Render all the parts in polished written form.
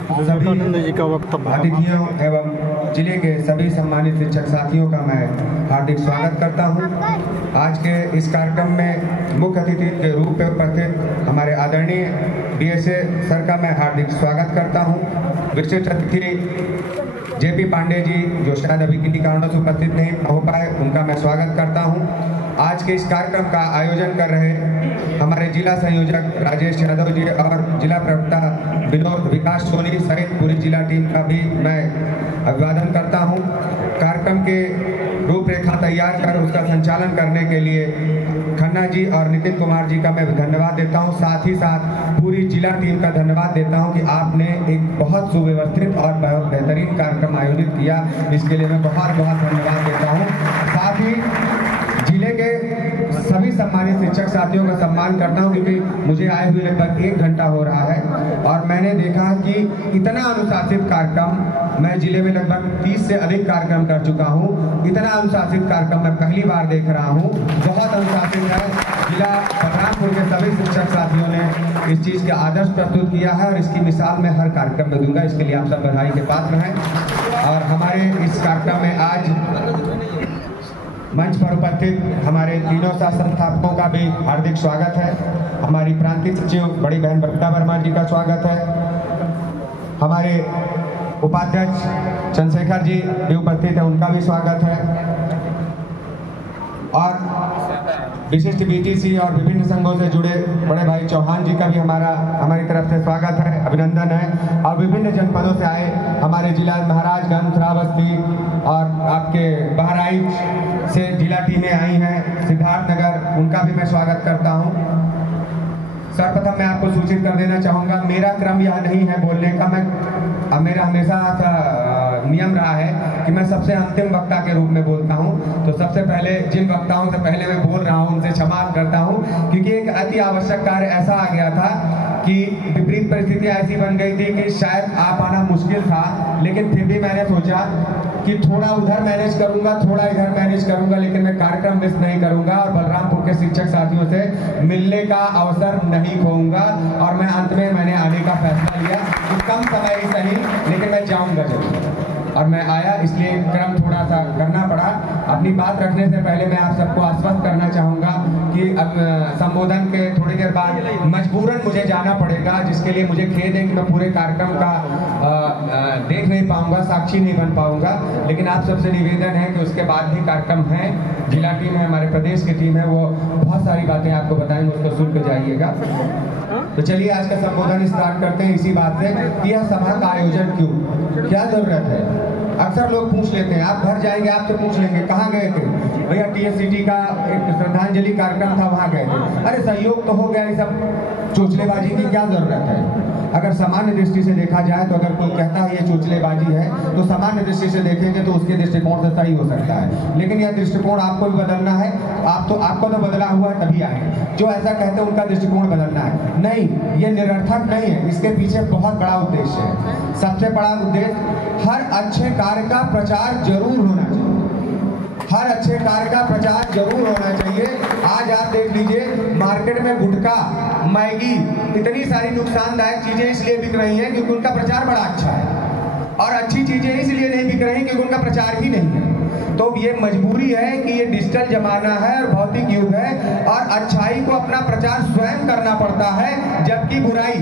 सभी जी का वक्तव्य। अतिथियों एवं जिले के सभी सम्मानित शिक्षक साथियों का मैं हार्दिक स्वागत करता हूं। आज के इस कार्यक्रम में मुख्य अतिथि के रूप में उपस्थित हमारे आदरणीय डीएसए सर का मैं हार्दिक स्वागत करता हूं। विशिष्ट अतिथि जेपी पांडे जी, जो शायद अभी किन्हीं कारणों से उपस्थित नहीं हो पाए, उनका मैं स्वागत करता हूं। आज के इस कार्यक्रम का आयोजन कर रहे हमारे जिला संयोजक राजेश यादव जी और जिला प्रवक्ता विनोद विकास सोनी सहित पूरी जिला टीम का भी मैं अभिवादन करता हूं। कार्यक्रम के रूपरेखा तैयार कर उसका संचालन करने के लिए खन्ना जी और नितिन कुमार जी का मैं धन्यवाद देता हूं। साथ ही साथ पूरी जिला टीम का धन्यवाद देता हूं कि आपने एक बहुत सुव्यवस्थित और बहुत बेहतरीन कार्यक्रम आयोजित किया। इसके लिए मैं बहुत बहुत धन्यवाद देता हूं। साथ ही जिले के सभी सम्मानित शिक्षक साथियों का सम्मान करता हूं, क्योंकि मुझे आए हुए लगभग 1 घंटा हो रहा है और मैंने देखा कि इतना अनुशासित कार्यक्रम मैं जिले में लगभग 30 से अधिक कार्यक्रम कर चुका हूं। इतना अनुशासित कार्यक्रम मैं पहली बार देख रहा हूं। बहुत अनुशासित है। जिला बलरामपुर के सभी शिक्षक साथियों ने इस चीज का आदर्श प्रस्तुत किया है और इसकी मिसाल मैं हर कार्यक्रम में दूंगा। इसके लिए आप सब बधाई के पात्र हैं। और हमारे इस कार्यक्रम में आज मंच पर उपस्थित हमारे तीनों संस्थापकों का भी हार्दिक स्वागत है। हमारी प्रांतीय सचिव बड़ी बहन बबिता वर्मा जी का स्वागत है। हमारे उपाध्यक्ष चंद्रशेखर जी भी उपस्थित है, उनका भी स्वागत है। और विशिष्ट बीटीसी और विभिन्न संघों से जुड़े बड़े भाई चौहान जी का भी हमारी तरफ से स्वागत है, अभिनंदन है। और विभिन्न जनपदों से आए हमारे जिला महाराजगंज, श्रावस्ती और आपके बहराइच से जिला टीमें आई हैं, सिद्धार्थनगर, उनका भी मैं स्वागत करता हूं। सर्वप्रथम मैं आपको सूचित कर देना चाहूँगा, मेरा क्रम यह नहीं है बोलने का। मेरा हमेशा नियम रहा है कि मैं सबसे अंतिम वक्ता के रूप में बोलता हूं। तो सबसे पहले जिन वक्ताओं से पहले मैं बोल रहा हूं उनसे क्षमा करता हूं, क्योंकि एक अति आवश्यक कार्य ऐसा आ गया था कि विपरीत परिस्थितियां ऐसी बन गई थी कि शायद आ पाना मुश्किल था। लेकिन फिर भी मैंने सोचा कि थोड़ा उधर मैनेज करूंगा, थोड़ा इधर मैनेज करूंगा, लेकिन मैं कार्यक्रम मिस नहीं करूंगा और बलरामपुर के शिक्षक साथियों से मिलने का अवसर नहीं खोऊंगा। और मैं अंत में मैंने आने का फैसला लिया कि कम समय ही सही, लेकिन मैं जाऊंगा जरूर। और मैं आया, इसलिए क्रम थोड़ा सा करना पड़ा। अपनी बात रखने से पहले मैं आप सबको आश्वस्त करना चाहूँगा कि अब संबोधन के थोड़ी देर बाद मजबूरन मुझे जाना पड़ेगा, जिसके लिए मुझे खेद है कि मैं पूरे कार्यक्रम का देख नहीं पाऊंगा, साक्षी नहीं बन पाऊंगा। लेकिन आप सबसे निवेदन है कि उसके बाद भी कार्यक्रम है, जिला टीम है, हमारे प्रदेश की टीम है, वो बहुत सारी बातें आपको बताएंगे, उसको सुन के जाइएगा। तो चलिए आज का संबोधन स्टार्ट करते हैं इसी बात से कि यह सभा का आयोजन क्यों, क्या जरूरत है। अक्सर लोग पूछ लेते हैं, आप घर जाएंगे आपसे पूछ लेंगे कहाँ गए थे भैया, टीएससीटी का एक श्रद्धांजलि कार्यक्रम था, वहाँ गए थे। अरे सहयोग तो हो गया, ये सब चोचलेबाजी की क्या जरूरत है। अगर सामान्य दृष्टि से देखा जाए तो अगर कोई कहता है ये चोचलेबाजी है, तो सामान्य दृष्टि से देखेंगे तो उसके दृष्टिकोण से सही हो सकता है। लेकिन यह दृष्टिकोण आपको भी बदलना है। आपको तो बदला हुआ है तभी आए। जो ऐसा कहते हैं उनका दृष्टिकोण बदलना है। नहीं, ये निरर्थक नहीं है, इसके पीछे बहुत बड़ा उद्देश्य है। सबसे बड़ा उद्देश्य, हर अच्छे कार्य का प्रचार जरूर होना चाहिए। हर अच्छे कार्य का प्रचार जरूर होना चाहिए। आज आप देख लीजिए, मार्केट में गुटखा, मैगी, इतनी सारी नुकसानदायक चीजें इसलिए बिक रही हैं क्योंकि उनका प्रचार बड़ा अच्छा है, और अच्छी चीजें इसलिए नहीं बिक रही क्योंकि उनका प्रचार ही नहीं है। तो ये मजबूरी है कि ये डिजिटल जमाना है और भौतिक युग है, और अच्छाई को अपना प्रचार स्वयं करना पड़ता है। जबकि बुराई,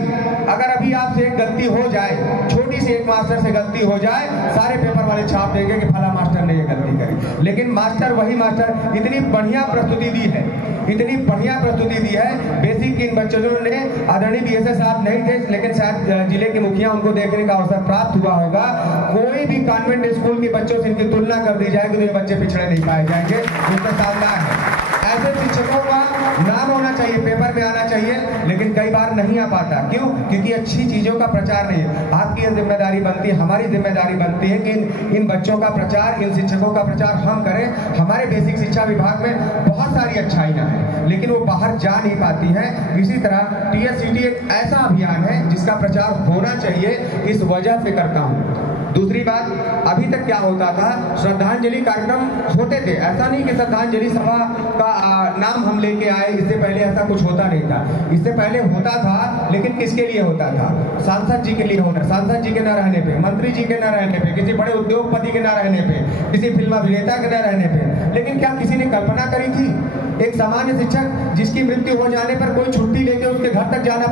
अगर अभी आपसे एक गलती हो जाए, छोटी सी एक मास्टर से गलती हो जाए, सारे पेपर वाले छाप देंगे कि फला मास्टर ने ये गलती करी। लेकिन मास्टर, वही मास्टर इतनी बढ़िया प्रस्तुति दी है, इतनी बढ़िया प्रस्तुति दी है। बेसिक इन बच्चों ने, आदरणीय डीएसए साहब नहीं थे, लेकिन शायद जिले के मुखिया उनको देखने का अवसर प्राप्त हुआ होगा। कोई भी कॉन्वेंट स्कूल के बच्चों से इनकी तुलना कर दी जाएगी तो ये बच्चे पिछड़े नहीं पाए जाएंगे। इसका शानदार है। ऐसे शिक्षकों का नाम होना चाहिए, पेपर में आना चाहिए, लेकिन कई बार नहीं आ पाता। क्यों? क्योंकि अच्छी चीजों का प्रचार नहीं है। आपकी यह जिम्मेदारी बनती है, हमारी जिम्मेदारी बनती है कि इन बच्चों का प्रचार, इन शिक्षकों का प्रचार हम करें। हमारे बेसिक शिक्षा विभाग में बहुत सारी अच्छाइयाँ हैं, लेकिन वो बाहर जा नहीं पाती हैं। इसी तरह टीएससीटी एक ऐसा अभियान है जिसका प्रचार होना चाहिए। इस वजह से करता हूँ, दूसरी बात, अभी तक क्या होता था, श्रद्धांजलि कार्यक्रम होते थे, ऐसा नहीं कि श्रद्धांजलि सभा का नाम हम लेके आए, इससे पहले ऐसा कुछ होता नहीं था। इससे पहले होता था, लेकिन किसके लिए होता था? सांसद जी के लिए होना, सांसद जी के न रहने पे, मंत्री जी के न रहने पे, किसी बड़े उद्योगपति के न रहने पे, किसी फिल्म अभिनेता के न रहने पे। लेकिन क्या किसी ने कल्पना करी थी एक सामान्य शिक्षक जिसकी मृत्यु हो जाने पर कोई छुट्टी लेके उसके घर तक जाना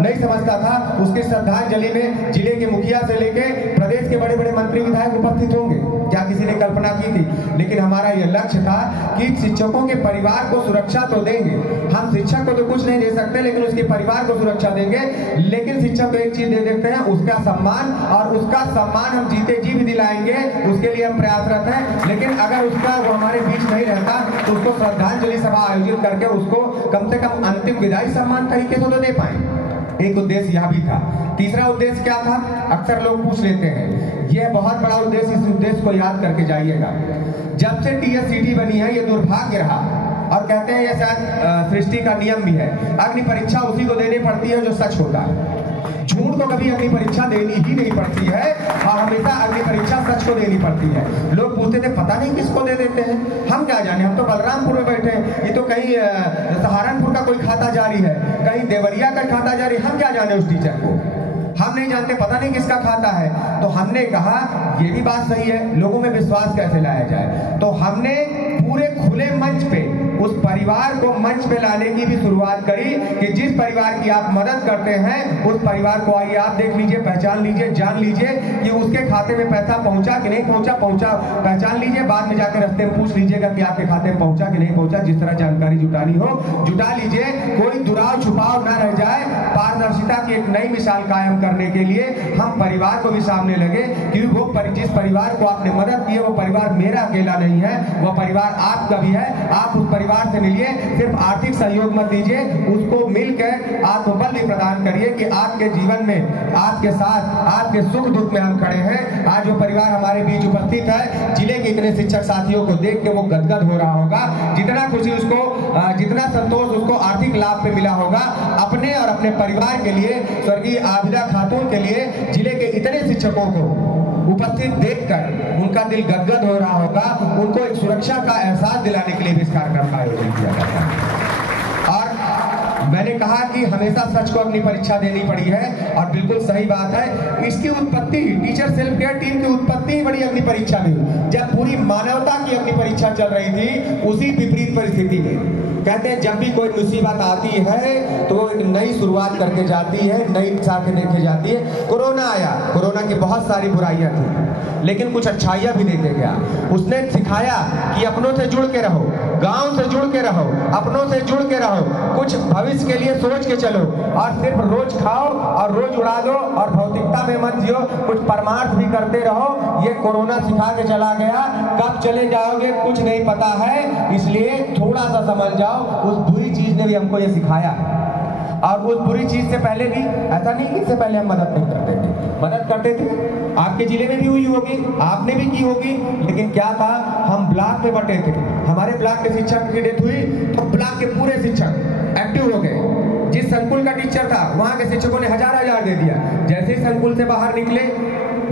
नहीं समझता था, उसकी श्रद्धांजलि में जिले के मुखिया से लेके प्रदेश के बड़े बड़े मंत्री विधायक उपस्थित होंगे? क्या किसी ने कल्पना की थी? लेकिन हमारा यह लक्ष्य था कि शिक्षकों के परिवार को सुरक्षा तो देंगे, हम शिक्षक को तो कुछ नहीं दे सकते, लेकिन उसके परिवार को सुरक्षा देंगे। लेकिन शिक्षक को एक चीज दे देते हैं, उसका सम्मान, और उसका सम्मान हम जीते जी भी दिलाएंगे, उसके लिए हम प्रयासरत हैं। लेकिन अगर उसका वो हमारे बीच नहीं रहता तो उसको श्रद्धांजलि सभा आयोजित करके उसको कम से कम अंतिम विदाई सम्मान तरीके से तो दे पाए। एक उद्देश्य यह भी था। तीसरा उद्देश्य क्या था? अक्सर लोग पूछ लेते हैं, यह बहुत बड़ा उद्देश्य, इस उद्देश्य को याद करके जाइएगा। जब से टीएससीटी बनी है, ये दुर्भाग्य रहा, और कहते हैं ये शायद सृष्टि का नियम भी है, अग्नि परीक्षा उसी को देनी पड़ती है जो सच होता है। झूठ को कभी अग्नि परीक्षा देनी ही नहीं पड़ती है, और हमेशा अग्नि परीक्षा सच को देनी पड़ती है। लोग पूछते थे पता नहीं किसको दे देते हैं, हम क्या जाने, हम तो बलरामपुर में बैठे हैं, ये तो कहीं सहारनपुर का कोई खाता जारी है, कहीं देवरिया का खाता जारी, हम क्या जाने उस टीचर को, हम नहीं जानते, पता नहीं किसका खाता है। तो हमने कहा ये भी बात सही है, लोगों में विश्वास कैसे लाया जाए, तो हमने पूरे खुले मंच पे उस परिवार को मंच पे लाने की भी शुरुआत करी कि जिस परिवार की आप मदद करते हैं उस परिवार को आइए आप देख लीजिए, पहचान लीजिए, जान लीजिए कि उसके खाते में पैसा पहुंचा कि नहीं पहुंचा, पहचान लीजिए, बाद में जाकर रास्ते में पूछ लीजिएगा कि आपके खाते में पहुंचा कि नहीं पहुंचा। जिस तरह जानकारी जुटानी हो जुटा लीजिए, कोई दुराव छुपाव ना रह जाए। पारदर्शिता की एक नई मिसाल कायम करने के लिए हम परिवार को भी सामने लगे कि वो जिस परिवार को आपने मदद की है वो परिवार मेरा अकेला नहीं है, वो परिवार आपका भी है। आप उस परिवार से मिलिए, सिर्फ आर्थिक सहयोग मत दीजिए, उसको मिलकर आत्मबल भी प्रदान करिए कि आपके जीवन में आपके साथ आपके सुख दुख में हम खड़े हैं। आज जो परिवार हमारे बीच उपस्थित है, जिले के इतने शिक्षक साथियों को देख के वो गदगद हो रहा होगा, जितना खुशी उसको, जितना संतोष उसको आर्थिक लाभ पे मिला होगा, अपने और अपने परिवार के लिए, स्वर्गीय आबिदा खातून के लिए, जिले के इतने शिक्षकों को उपस्थित देखकर उनका दिल गदगद हो रहा होगा। उनको एक सुरक्षा का एहसास दिलाने के लिए भी इस कार्यक्रम का आयोजन किया जाता है। और मैंने कहा कि हमेशा सच को अग्नि परीक्षा देनी पड़ी है, और बिल्कुल सही बात है। इसकी उत्पत्ति, टीचर सेल्फ केयर टीम की उत्पत्ति ही बड़ी अग्नि परीक्षा थी। जब पूरी मानवता की अग्नि परीक्षा चल रही थी, उसी विपरीत परिस्थिति में कहते हैं जब भी कोई मुसीबत आती है तो वो एक नई शुरुआत करके जाती है, नई साथें देखे जाती है। कोरोना आया, कोरोना की बहुत सारी बुराइयां थी, लेकिन कुछ अच्छाइयां भी देके गया। उसने सिखाया कि अपनों से जुड़ के रहो, गांव से जुड़ के रहो, अपनों से जुड़ के रहो, कुछ भविष्य के लिए सोच के चलो, और सिर्फ रोज खाओ और रोज उड़ा दो और भौतिकता में मत जियो, कुछ परमार्थ भी करते रहो। ये कोरोना सिखा के चला गया। कब चले जाओगे कुछ नहीं पता है, इसलिए थोड़ा सा समझ जाओ। उस बुरी चीज ने भी हमको ये सिखाया, और उस बुरी चीज से पहले भी ऐसा नहीं कि इससे पहले हम मदद नहीं करते थे, मदद करते थे। आपके जिले में भी हुई होगी, आपने भी की होगी, लेकिन क्या था, हम ब्लॉक में बटे थे। हमारे ब्लॉक के शिक्षक की डेथ हुई तो ब्लॉक के पूरे शिक्षक एक्टिव हो गए। जिस संकुल का टीचर था वहां के शिक्षकों ने हजार दे दिया। जैसे ही संकुल से बाहर निकले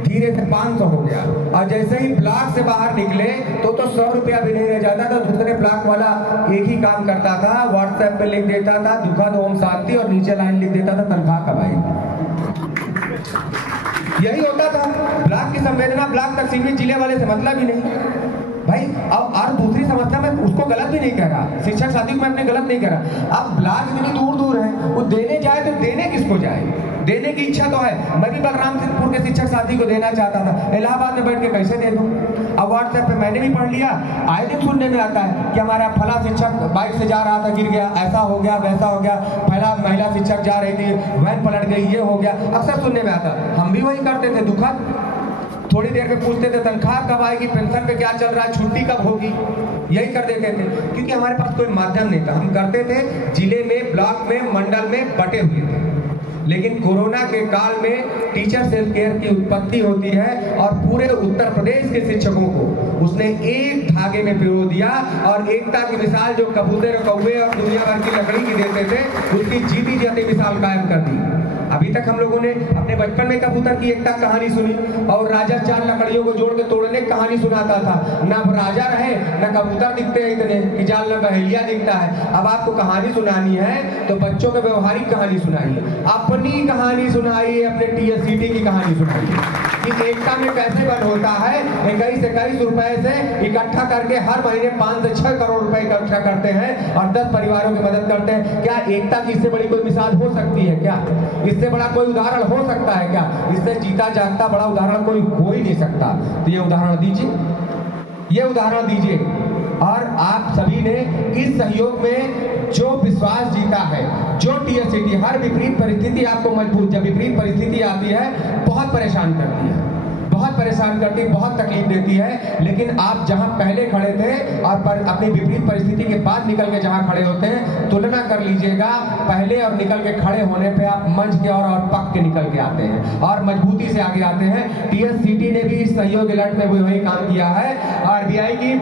धीरे से 500 हो गया, और जैसे ही ब्लॉक से बाहर निकले तो 100 रुपया भी नहीं रह जाता था। दूसरे ब्लॉक वाला एक ही काम करता था, व्हाट्सएप पे लिख देता था दुखद ओम शांति, और नीचे लाइन लिख देता था तनख्वाह कब आई। यही होता था। ब्लॉक की संवेदना ब्लॉक तक सीमित, जिले वाले से मतलब ही नहीं भाई। अब और दूसरी समस्या, मैं उसको गलत भी नहीं कह रहा, शिक्षक साथी को मैं अपने गलत नहीं कह रहा। अब ब्लॉक इतनी दूर दूर है, वो देने जाए तो देने किसको जाए? देने की इच्छा तो है। मैं भी बलरामपुर के शिक्षक साथी को देना चाहता था, इलाहाबाद में बैठ के कैसे दे दूं? अब व्हाट्सएप पे मैंने भी पढ़ लिया, आए दिन सुनने में आता है कि हमारा फला शिक्षक बाइक से जा रहा था, गिर गया, ऐसा हो गया, वैसा हो गया, फला महिला शिक्षक जा रही थी, वैन पलट गई, ये हो गया। अक्सर सुनने में आता। हम भी वही करते थे, दुखद। थोड़ी देर में पूछते थे तनख्वाह कब आएगी, पेंशन पे क्या चल रहा है, छुट्टी कब होगी, यही कर देते थे, क्योंकि हमारे पास कोई माध्यम नहीं था। हम करते थे जिले में, ब्लॉक में, मंडल में बटे हुए थे। लेकिन कोरोना के काल में टीचर सेल्फ केयर की उत्पत्ति होती है, और पूरे उत्तर प्रदेश के शिक्षकों को उसने एक धागे में पिरो दिया, और एकता की मिसाल जो कबूतर, कौवे और दुनिया भर की लकड़ी की देते थे, उसकी जीती जाती मिसाल कायम कर दी। अभी तक हम लोगों ने अपने बचपन में कबूतर की एकता कहानी सुनी और राजा 4 लकड़ियों को जोड़ के तोड़ने की कहानी सुनाता था। ना राजा रहे ना कबूतर दिखते हैं इतने कि जाल ना बहेलिया दिखता है। अब आपको कहानी सुनानी है तो बच्चों को व्यवहारिक कहानी सुनाइए, अपनी कहानी सुनाइए, अपने टीएससीटी की कहानी सुनाइए कि एकता में कैसे बन होता है। 21 रुपए से इकट्ठा करके हर महीने 5 से 6 करोड़ रुपए इकट्ठा करते हैं और 10 परिवारों की मदद करते हैं। क्या एकता की इससे बड़ी कोई मिसाल हो सकती है क्या? इससे बड़ा कोई उदाहरण हो सकता है क्या? इससे जीता जागता बड़ा उदाहरण कोई हो ही नहीं सकता। तो ये उदाहरण दीजिए, ये उदाहरण दीजिए। और आप सभी ने इस सहयोग में जो विश्वास जीता है, जो टीएससीटी हर विपरीत परिस्थिति आपको मजबूत, जब विपरीत परिस्थिति आती है बहुत परेशान करती है, बहुत परेशान करती है, बहुत तकलीफ देती है, लेकिन आप जहां पहले खड़े थे और अपनी विपरीत परिस्थिति के बाद निकल के जहां खड़े होते हैं, तुलना कर लीजिएगा पहले और निकल के खड़े होने पे आप मंच के और पक के निकल के आते हैं और मजबूती से आगे आते हैं। टीएससीटी ने भी इस सहयोग अलर्ट में वही काम किया है। आरबीआई की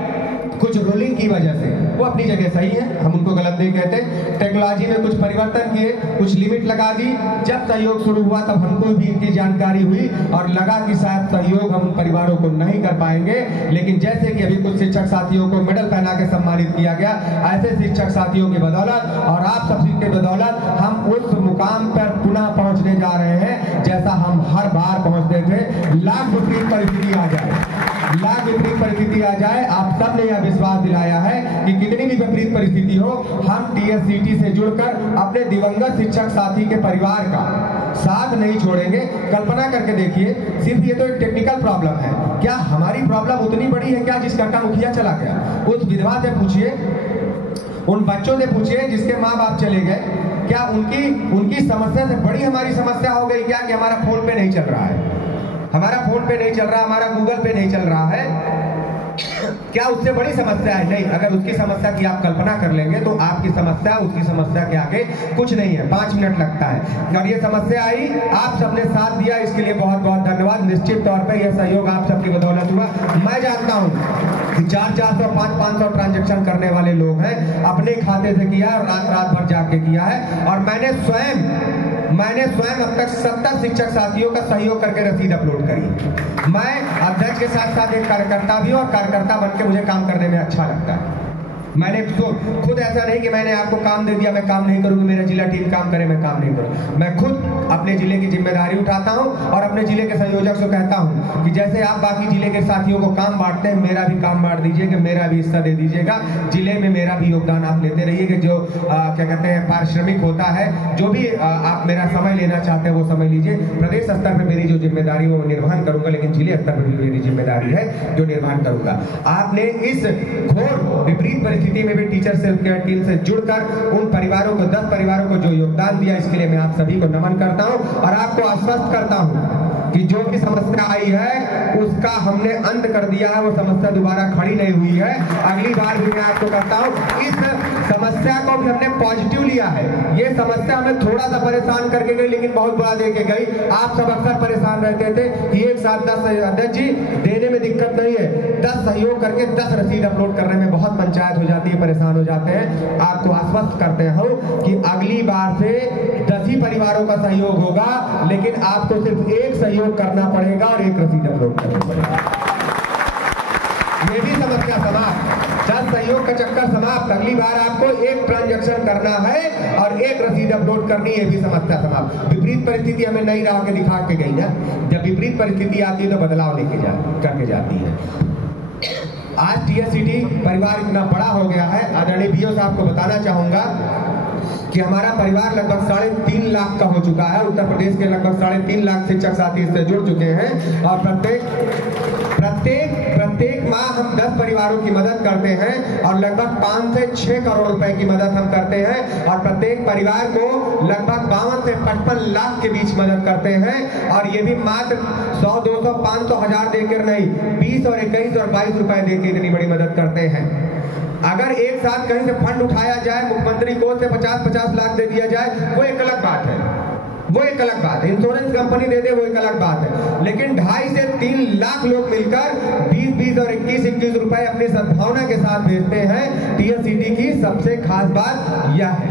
कुछ रूलिंग की वजह से वो अपनी जगह सही है, हम उनको गलत नहीं कहते। टेक्नोलॉजी में कुछ परिवर्तन किए, कुछ लिमिट लगा दी। जब सहयोग शुरू हुआ तब हमको भी इनकी जानकारी हुई और लगा कि शायद सहयोग हम परिवारों को नहीं कर पाएंगे, लेकिन जैसे कि अभी कुछ शिक्षक साथियों को मेडल पहना के सम्मानित किया गया, ऐसे शिक्षक साथियों की बदौलत और आप सभी के बदौलत हम उस मुकाम पर पुनः पहुंचने जा रहे हैं जैसा हम हर बार पहुंचते थे। लाख विपरीत परिस्थिति आ जाए, लाख विपरीत परिस्थिति आ जाए, आप सब ने यह विश्वास दिलाया है कि कितनी भी विपरीत परिस्थिति हो, हम टीएससीटी से जुड़कर अपने दिवंगत शिक्षक साथी के परिवार का साथ नहीं छोड़ेंगे। कल्पना करके देखिए, सिर्फ ये तो एक टेक्निकल प्रॉब्लम है, क्या हमारी प्रॉब्लम उतनी बड़ी है क्या जिस घर का मुखिया चला गया? उस विधवा से पूछिए, उन बच्चों से पूछिए जिसके माँ बाप चले गए, क्या उनकी समस्या से बड़ी हमारी समस्या हो गई क्या कि हमारा फोन पे नहीं चल रहा है, हमारा फोन पे नहीं चल रहा, हमारा गूगल पे नहीं चल रहा है? क्या उससे बड़ी समस्या है? नहीं। अगर उसकी समस्या की आप कल्पना कर लेंगे तो आपकी समस्या उसकी समस्या के आगे कुछ नहीं है, 5 मिनट लगता है। और ये समस्या आई, आप सबने साथ दिया, इसके लिए बहुत बहुत धन्यवाद। निश्चित तौर पे यह सहयोग आप सबकी बदौलत हुआ। मैं जानता हूँ कि 400, 500 ट्रांजेक्शन करने वाले लोग हैं, अपने खाते से किया और रात भर जाग के किया है। और मैंने स्वयं अब तक 70 शिक्षक साथियों का सहयोग करके रसीद अपलोड करी। मैं अध्यक्ष के साथ साथ एक कार्यकर्ता भी, और कार्यकर्ता बनकर मुझे काम करने में अच्छा लगता है। मैंने खुद ऐसा नहीं कि मैंने आपको काम दे दिया मैं काम नहीं करूंगा, मेरा जिला टीम काम करे मैं काम नहीं करूँ। मैं खुद अपने जिले की जिम्मेदारी उठाता हूँ और अपने जिले के संयोजक से कहता हूँ कि जैसे आप बाकी जिले के साथियों को काम बांटते हैं, मेरा भी काम बांट दीजिए, कि मेरा भी हिस्सा दे दीजिएगा। जिले में मेरा भी योगदान आप लेते रहिए, कि जो क्या कहते हैं पारिश्रमिक होता है, जो भी आप मेरा समय लेना चाहते हैं वो समय लीजिए। प्रदेश स्तर पर मेरी जो जिम्मेदारी है वो निर्वहन करूंगा, लेकिन जिले स्तर पर भी मेरी जिम्मेदारी है जो निर्वहन करूंगा। आपने इस घोर विपरीत परिस्थिति में भी टीचर सेल्फ केयर टीम से जुड़कर उन परिवारों को, 10 परिवारों को जो योगदान दिया, इसके लिए मैं आप सभी को नमन करता हूं और आपको आश्वस्त करता हूं कि जो भी समस्या आई है उसका हमने अंत कर दिया है, वो समस्या दोबारा खड़ी नहीं हुई है। अगली बार भी मैं आपको कहता हूं, इस समस्या को भी हमने पॉजिटिव लिया है। ये समस्या हमें थोड़ा सा परेशान करके गई, लेकिन बहुत बड़ा दे के गई। आप सब अक्सर परेशान रहते थे कि एक साथ 10 अध्यक्ष जी देने में दिक्कत नहीं है, 10 सहयोग करके 10 रसीद अपलोड करने में बहुत पंचायत हो जाती है, परेशान हो जाते हैं। आपको आश्वस्त करते हो कि अगली बार से 10 ही परिवारों का सहयोग होगा, लेकिन आपको सिर्फ एक सहयोग करना पड़ेगा और एक रसीद अपलोड करना पड़ेगा। ये भी समस्या समाप्त, 10 सहयोग का चक्कर समाप्त। अगली बार आपको एक ट्रांजैक्शन करना है और एक रसीद अपलोड करनी, ये भी समस्या समाप्त। विपरीत परिस्थिति हमें नई राह के दिखा के गई ना, जब विपरीत परिस्थिति आती है तो बदलाव लेके करके जाती है। आज टीएससीटी परिवार इतना बड़ा हो गया है, आदरणीय बीओ साहब को बताना चाहूंगा कि हमारा परिवार लगभग 3.5 लाख का हो चुका है। उत्तर प्रदेश के लगभग 3.5 लाख शिक्षक साथी इससे जुड़ चुके हैं और प्रत्येक माह हम 10 परिवारों की मदद करते हैं और लगभग 5 से 6 करोड़ रुपए की मदद हम करते हैं और प्रत्येक परिवार को लगभग 52 से 55 लाख के बीच मदद करते हैं। और ये भी मात्र 100, 200, 500, 1000 देकर नहीं, 20 और 21 और 22 रुपए देकर इतनी बड़ी मदद करते हैं। अगर एक साथ कहीं से फंड उठाया जाए, मुख्यमंत्री कोष से 50-50 लाख दे दिया जाए, वो एक अलग बात है, वो एक अलग बात है। इंश्योरेंस कंपनी दे दे, वो एक अलग बात है। लेकिन 2.5 से 3 लाख लोग मिलकर 20-20 और 21-21 रुपए अपनी सद्भावना के साथ भेजते हैं। टीएससीटी की सबसे खास बात यह है,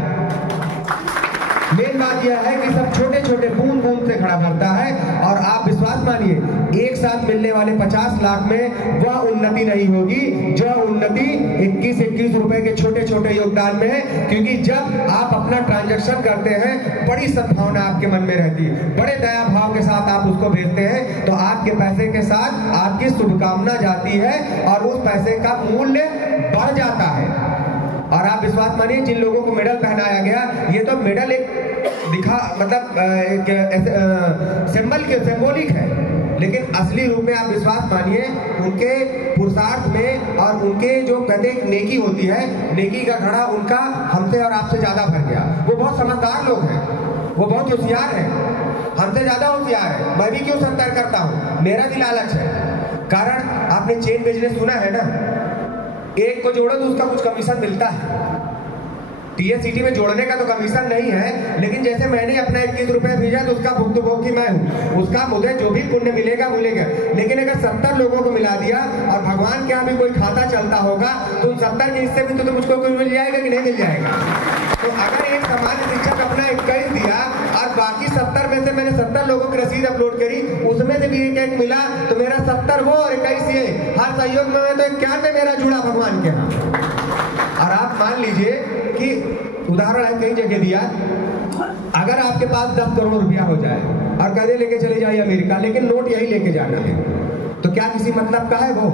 मेन बात यह है कि सब छोटे छोटे बूंद बूंद से खड़ा करता है। और आप विश्वास मानिए एक साथ मिलने वाले 50 लाख में वह उन्नति नहीं होगी जो उन्नति 21-21 रुपए के छोटे छोटे योगदान में है। क्योंकि जब आप अपना ट्रांजैक्शन करते हैं बड़ी सद्भावना आपके मन में रहती है, बड़े दया भाव के साथ आप उसको भेजते हैं, तो आपके पैसे के साथ आपकी शुभकामना जाती है और उस पैसे का मूल्य बढ़ जाता है। और आप विश्वास मानिए जिन लोगों को मेडल पहनाया गया, ये तो मेडल एक दिखा मतलब एक सिंबॉलिक है, लेकिन असली रूप में आप विश्वास मानिए उनके पुरुषार्थ में और उनके जो कहते हैं नेकी होती है, नेकी का घड़ा उनका हमसे और आपसे ज्यादा भर गया। वो बहुत समझदार लोग हैं, वो बहुत होशियार हैं, हमसे ज्यादा होशियार है। मैं भी क्यों संतर करता हूँ, मेरा भी लालच है। कारण आपने चेन बिजनेस सुना है ना, एक को जोड़ो तो उसका कुछ कमीशन मिलता है। टीएससीटी में जोड़ने का तो कमीशन नहीं है, लेकिन जैसे मैंने अपना 21 रुपए भेजा तो उसका भुक्तभोगी मैं हूँ, उसका मुझे जो भी पुण्य मिलेगा मिलेगा। लेकिन अगर 70 लोगों को मिला दिया और भगवान के यहाँ भी कोई खाता चलता होगा तो उन 70 के हिस्से भी तो मुझको कोई मिल जाएगा कि नहीं मिल जाएगा। तो अगर एक सामान्य शिक्षक अपना 21 दिया और बाकी 70 में से मैंने 70 लोगों की रसीद अपलोड करी, उसमें से भी एक मिला, तो मेरा 70 वो और 21 ये, हर सहयोग में तो 91 मेरा जुड़ा भगवान के यहाँ। और आप मान लीजिए कि उदाहरण है कई जगह दिया, अगर आपके पास 10 करोड़ रुपया हो जाए और कदे लेके चले जाइए अमेरिका, लेकिन नोट यही लेके जाना है, तो क्या किसी मतलब का है वो?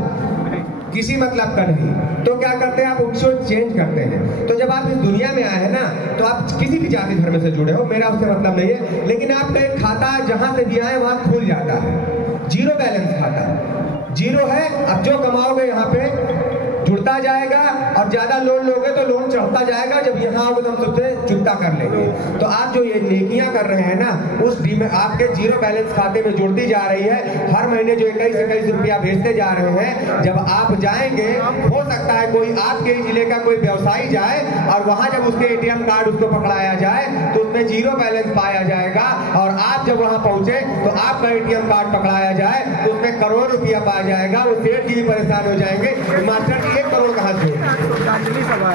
किसी मतलब का नहीं। तो क्या करते हैं आप उसको चेंज करते हैं। तो जब आप इस दुनिया में आए हैं ना, तो आप किसी भी जाति धर्म से जुड़े हो, मेरा उससे मतलब नहीं है, लेकिन आपका एक खाता जहां से दिया है वहां खुल जाता है, जीरो बैलेंस खाता, जीरो है। अब जो कमाओगे यहाँ पे जुड़ता जाएगा और ज्यादा लोन लोगे तो लोन चढ़ता जाएगा, जब यहाँ आओगे तो हम सबसे चुकता कर लेंगे। तो आप जो ये नेकियां कर रहे हैं ना, उस आपके जीरो बैलेंस खाते में जुड़ती जा रही है। हर महीने जो 21-21 रुपया भेजते जा रहे हैं, जब आप जाएंगे हो सकता है कोई आपके जिले का कोई व्यवसायी जाए और वहां जब उसके एटीएम कार्ड उसको पकड़ाया जाए तो उसमें जीरो बैलेंस पाया जाएगा। और आप जब वहां पहुंचे तो आपका एटीएम कार्ड पकड़ाया जाए तो उसमें करोड़ रुपया पाया जाएगा। वो सेठ जी भी परेशान हो जाएंगे, मास्टर 1 करोड़ कहाँ से?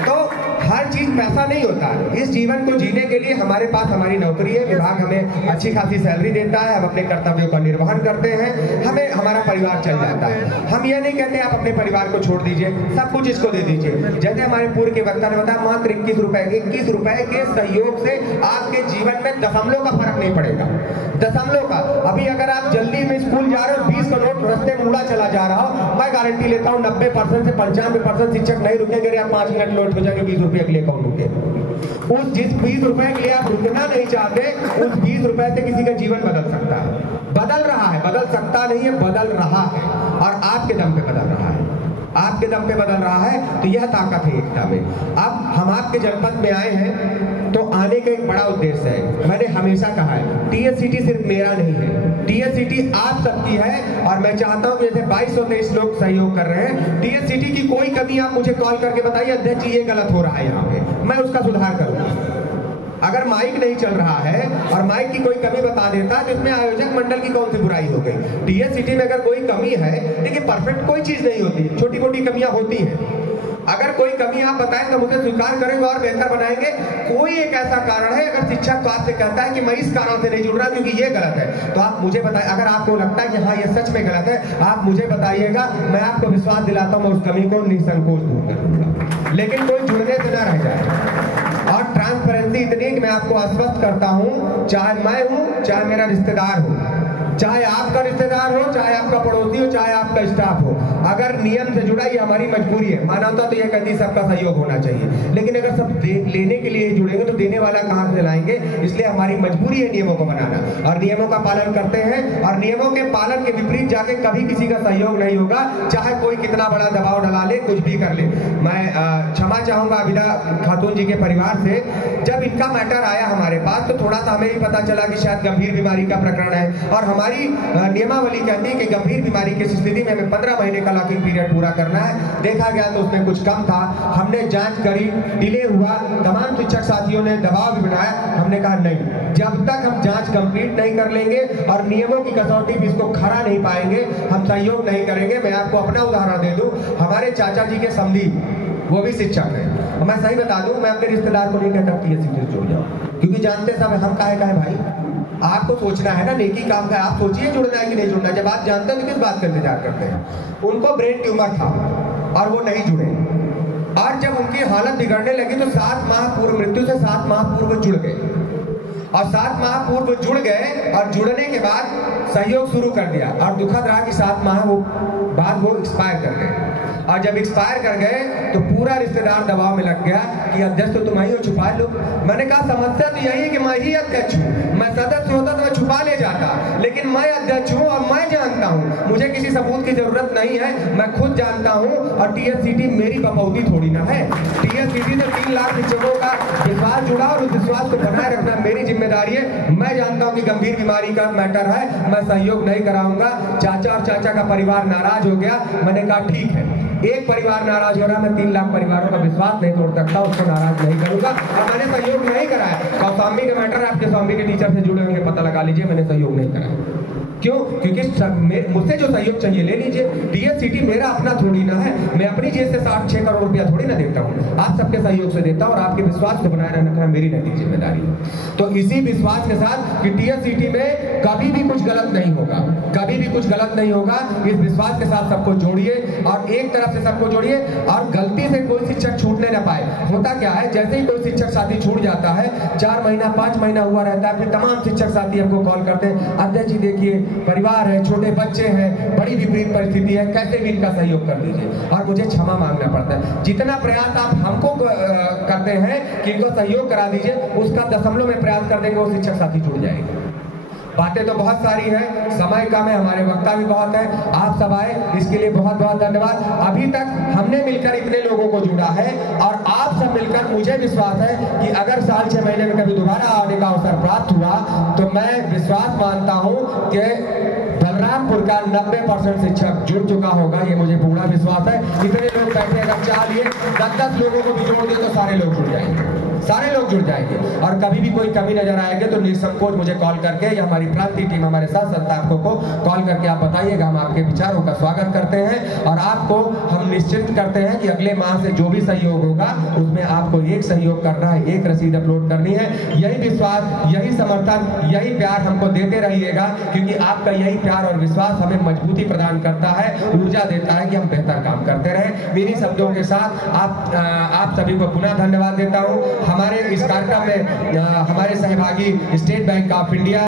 तो हर चीज पैसा नहीं होता। इस जीवन को जीने के लिए हमारे पास हमारी नौकरी है, विभाग हमें अच्छी खासी सैलरी देता है, हम अपने कर्तव्यों का निर्वहन करते हैं, हमें हमारा परिवार चल जाता है। हम ये नहीं कहते आप अपने परिवार को छोड़ दीजिए, सब कुछ इसको दे दीजिए। जैसे हमारे पूर्व के वक्ता ने बताया, मात्र 21 रुपए के सहयोग से आपके जीवन में दशमलव का फर्क नहीं पड़ेगा, दशमलव का। अभी अगर आप जल्दी में स्कूल जा रहे हो, 20 का नोट रास्ते में मुड़ा चला जा रहा हो, मैं गारंटी लेता हूँ 90% से 95% शिक्षक नहीं रुकेंगे। आप 5 मिनट लोट हो जाएंगे, 20 रुपए के लिए कौन रुके? उस जिस 20 रुपए के लिए आप रुकना नहीं चाहते, उस 20 रुपए से किसी का जीवन बदल सकता है, बदल रहा है, बदल सकता नहीं है, बदल रहा है। और आपके दम पे बदल रहा है, आपके दम पे बदल रहा है। तो यह ताकत है एकता में। अब हम आपके जनपद में आए हैं तो आने का एक बड़ा उद्देश्य है। मैंने हमेशा कहा है टीएससीटी सिर्फ मेरा नहीं है, टीएससीटी आप सबकी है। और मैं चाहता हूं जैसे 2223 लोग सहयोग कर रहे हैं, टीएससीटी की कोई कमी आप मुझे कॉल करके बताइए, अध्यक्ष जी ये गलत हो रहा है यहाँ पे, मैं उसका सुधार करूंगा। अगर माइक नहीं चल रहा है और माइक की कोई कमी बता देता तो इसमें आयोजक मंडल की कौन सी बुराई हो गई? टीएससीटी में अगर कोई कमी है, देखिए परफेक्ट कोई चीज नहीं होती, छोटी मोटी कमियां होती हैं। अगर कोई कमी आप बताएं तो मुझे स्वीकार करेंगे और बेहतर बनाएंगे। कोई एक ऐसा कारण है, अगर शिक्षक तो आपसे कहता है कि मैं इस कारण से नहीं जुड़ रहा क्योंकि ये गलत है, तो आप मुझे बताएं। अगर आपको लगता है कि हाँ ये सच में गलत है, आप मुझे बताइएगा, मैं आपको विश्वास दिलाता हूँ, उस कमी को निसंकोच दूर करूंगा। लेकिन कोई जुड़ने से ना रह जाए। और ट्रांसपेरेंसी इतनी कि मैं आपको आश्वस्त करता हूं, चाहे मैं हूं, चाहे मेरा रिश्तेदार हो, चाहे आपका रिश्तेदार हो, चाहे आपका पड़ोसी हो, चाहे आपका स्टाफ हो, अगर नियम से जुड़ा, ये हमारी मजबूरी है। मानवता तो ये कहती है सबका सहयोग होना चाहिए, लेकिन अगर सब लेने के लिए जुड़ेंगे तो देने वाला कहां से लाएंगे? इसलिए हमारी मजबूरी है नियमों को बनाना, और नियमों का पालन करते हैं। और नियमों के पालन के विपरीत जाके कभी किसी का सहयोग नहीं होगा, चाहे कोई कितना बड़ा दबाव डाला ले, कुछ भी कर ले। मैं क्षमा चाहूंगा अबिदा खातून जी के परिवार से, जब इनका मैटर आया हमारे पास तो थोड़ा सा हमें भी पता चला कि शायद गंभीर बीमारी का प्रकरण है, और हमारी नियमावली कहती है कि गंभीर बीमारी की स्थिति में हमें 15 महीने का लॉकिंग पीरियड पूरा करना है। देखा गया तो उसमें कुछ कम था, हमने जांच करी, डिले हुआ, तमाम शिक्षक साथियों ने दबाव भी बनाया। हमने कहा नहीं, जब तक हम जांच कंप्लीट नहीं कर लेंगे और नियमों की कसौटी भी इसको खरा नहीं पाएंगे, हम सहयोग नहीं करेंगे। मैं आपको अपना उदाहरण दे दूं, हमारे चाचा जी के समधी वो भी शिक्षक है। मैं सही बता दूं, मैं अपने रिश्तेदार को नहीं कहता टीएससीटी से जुड़ जाओ, क्योंकि जानते सब हम काहे भाई, आपको सोचना है ना, नेकी काम का आप सोचिए जुड़ना है कि नहीं जुड़ना। जब आप जानते हो तो किस बात का इंतजार करते हैं। उनको ब्रेन ट्यूमर था और वो नहीं जुड़े, और जब उनकी हालत बिगड़ने लगी तो 7 माह पूर्व, मृत्यु से 7 माह पूर्व जुड़ गए, और 7 माह पूर्व जुड़ गए और जुड़ने के बाद सहयोग शुरू कर दिया। और दुखद रहा कि 7 माह बाद वो एक्सपायर कर गए, और जब एक्सपायर कर गए तो पूरा रिश्तेदार दबाव में लग गया कि अध्यक्ष तो तुम ही हो, छुपा लो। मैंने कहा समस्या तो यही है कि मैं ही अध्यक्ष हूँ, मैं सदस्य होता तो मैं छुपा ले जाता, लेकिन मैं अध्यक्ष हूँ और मैं जानता हूँ, मुझे किसी सबूत की जरूरत नहीं है, मैं खुद जानता हूँ। और टीएससीटी मेरी बपौती थोड़ी ना है। टीएससीटी से 3 लाख शिक्षकों का विश्वास जुड़ा और उस विश्वास को बनाए रखना मेरी जिम्मेदारी है। मैं जानता हूँ कि गंभीर बीमारी का मैटर है, मैं सहयोग नहीं कराऊंगा। चाचा और चाचा का परिवार नाराज हो गया, मैंने कहा ठीक है, एक परिवार नाराज हो रहा, मैं 3 लाख परिवारों का विश्वास नहीं तोड़ सकता, उसको नाराज नहीं करूंगा। और मैंने सहयोग नहीं कराया। कौशाम्बी का मैटर है, आपके स्वामी के टीचर से जुड़े होंगे, पता लगा लीजिए, मैंने सहयोग नहीं कराया। क्यों? क्योंकि मुझसे जो सहयोग चाहिए ले लीजिए। टीएससीटी मेरा अपना थोड़ी ना है, मैं अपनी जेब से 6 करोड़ रुपया थोड़ी ना देता हूँ, आप सबके सहयोग से देता हूँ, और आपके विश्वास को बनाए रखना मेरी नैतिक जिम्मेदारी है। तो इसी विश्वास के साथ कि टीएससीटी में कभी भी कुछ गलत नहीं होगा, कभी भी कुछ गलत नहीं होगा, इस विश्वास के साथ सबको जोड़िए और एक तरफ से सबको जोड़िए, और गलती से कोई शिक्षक छूटने ना पाए। होता क्या है, जैसे ही कोई शिक्षक साथी छूट जाता है, 4 महीना 5 महीना हुआ रहता है, फिर तमाम शिक्षक साथी हमको कॉल करते हैं, अध्यक्ष जी देखिए परिवार है, छोटे बच्चे हैं, बड़ी विपरीत परिस्थिति है, कैसे भी इनका सहयोग कर दीजिए। और मुझे क्षमा मांगना पड़ता है। जितना प्रयास आप हमको करते हैं कि इनको सहयोग करा दीजिए, उसका 10 में प्रयास कर देंगे, वो शिक्षक साथी जुड़ जाएंगे। बातें तो बहुत सारी हैं, समय कम है, हमारे वक्ता भी बहुत है, आप सब आए इसके लिए बहुत बहुत धन्यवाद। अभी तक हमने मिलकर इतने लोगों को जुड़ा है, और आप सब मिलकर, मुझे विश्वास है कि अगर साल 6 महीने में कभी दोबारा आने का अवसर प्राप्त हुआ तो मैं विश्वास मानता हूँ कि बलरामपुर का 90% शिक्षक जुड़ चुका होगा, ये मुझे पूरा विश्वास है। इतने लोग बैठे, अगर चाह लिए 10-10 लोगों को भी जोड़ दिए तो सारे लोग जुड़ जाएंगे, सारे लोग जुड़ जाएंगे। और कभी भी कोई कमी नजर आएगी तो निसंकोच मुझे कॉल करके, या हमारी प्रांतीय टीम हमारे साथ संस्थापकों को कॉल करके आप बताइएगा, हम आपके विचारों का स्वागत करते हैं। और आपको हम निश्चित करते हैं कि अगले माह से जो भी सहयोग होगा उसमें आपको एक सहयोग करना है, एक रसीद अपलोड करनी है। यही विश्वास, यही समर्थन, यही प्यार हमको देते रहिएगा, क्योंकि आपका यही प्यार और विश्वास हमें मजबूती प्रदान करता है, ऊर्जा देता है कि हम बेहतर काम करते रहें। इन्हीं शब्दों के साथ आप सभी को पुनः धन्यवाद देता हूँ। हमारे इस कार्यक्रम में हमारे सहभागी स्टेट बैंक ऑफ इंडिया